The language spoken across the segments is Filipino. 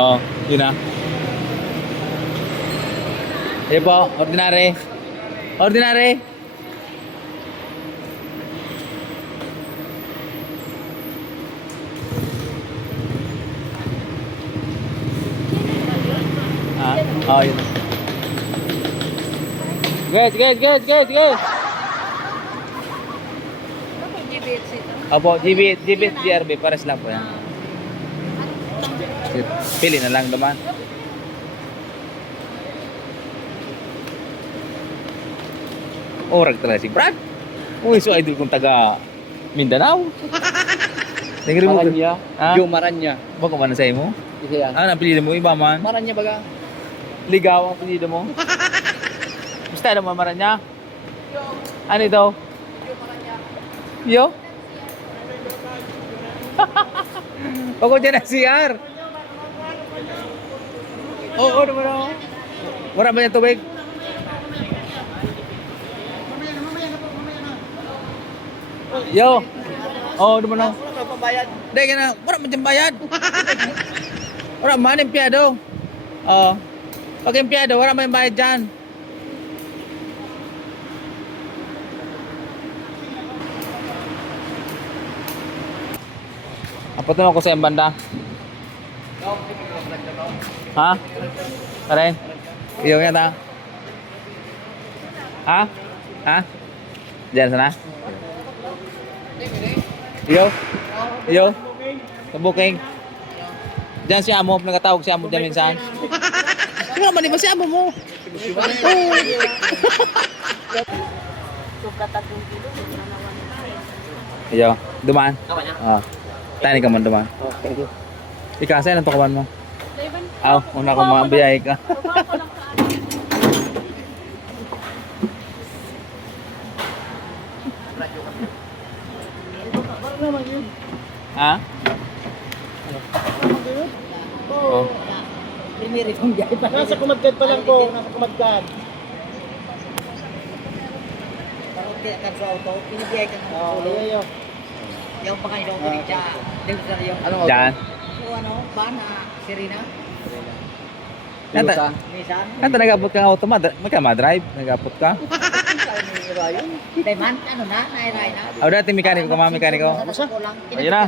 Oo, yun na. Sige po, ordinary. Ordinary. Ah, oh, yun. Sige. Opo, GBH, GRB, pares lang po yan. Pili na lang naman. Orag talaga si Brad. Uy, so idol kong taga Mindanao. Maranya. Ha? Joe Maranya. Baka man sa imo? Isa yan. Ano ang pilihan mo? Iba man? Maranya baga. Ligaw ang pilihan mo? Basta naman Maranya? Ano ito? Yo? Pagod dyan ang CR. Oo, naman ako. Wala ba yung tubig? Yo. Oh, naman ako. Dahil ka na, wala man dyan bayad. Wala man, empleyado. Oo. Pag empleyado, wala man yung bayad dyan. Apatunong ko sa iyong banda. Ha? Karen? Iyo nga ta? Ha? Ha? Diyan sana? Iyo? Sa booking? Diyan si Amo, nagkatawag si Amo dyan minsan. Ano naman di ba si Amo mo? Iyo, dumaan? Oo. Tani ka man dumaan. Oh, thank you. Ikaw, saan ang tukawan mo? Aw, una ko mga biyay ka. Ha? Oh. Piniri kong gaya pa. Nasa kumadkad pa lang po, nasa kumadkad. Parang tinakan sa auto, pinibigay ka ng Oo, ulo. iyo. Yung baka yung pinig siya. Dito yung Ano? Diyan? yung ano, bana, Serena. Nata, Nissan. nata nag-abot ka ng auto, magka-madrive, nag-abot ka. Dayman, ano na, nairay na. Aw, dati mekaniko ka, mga mekaniko. Kulang. Ayun na.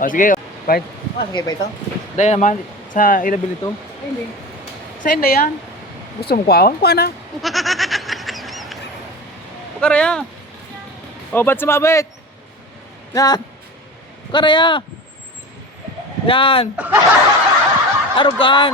O, sige. Bye. Oh, sige ba ito? Dahil naman, sa ilabil ito. Hindi. Sa inda yan. Gusto mo kuhaon? Kuha na. Pukaraya. O, ba't sumabit? Yan. Pukaraya. Yan. Arugan.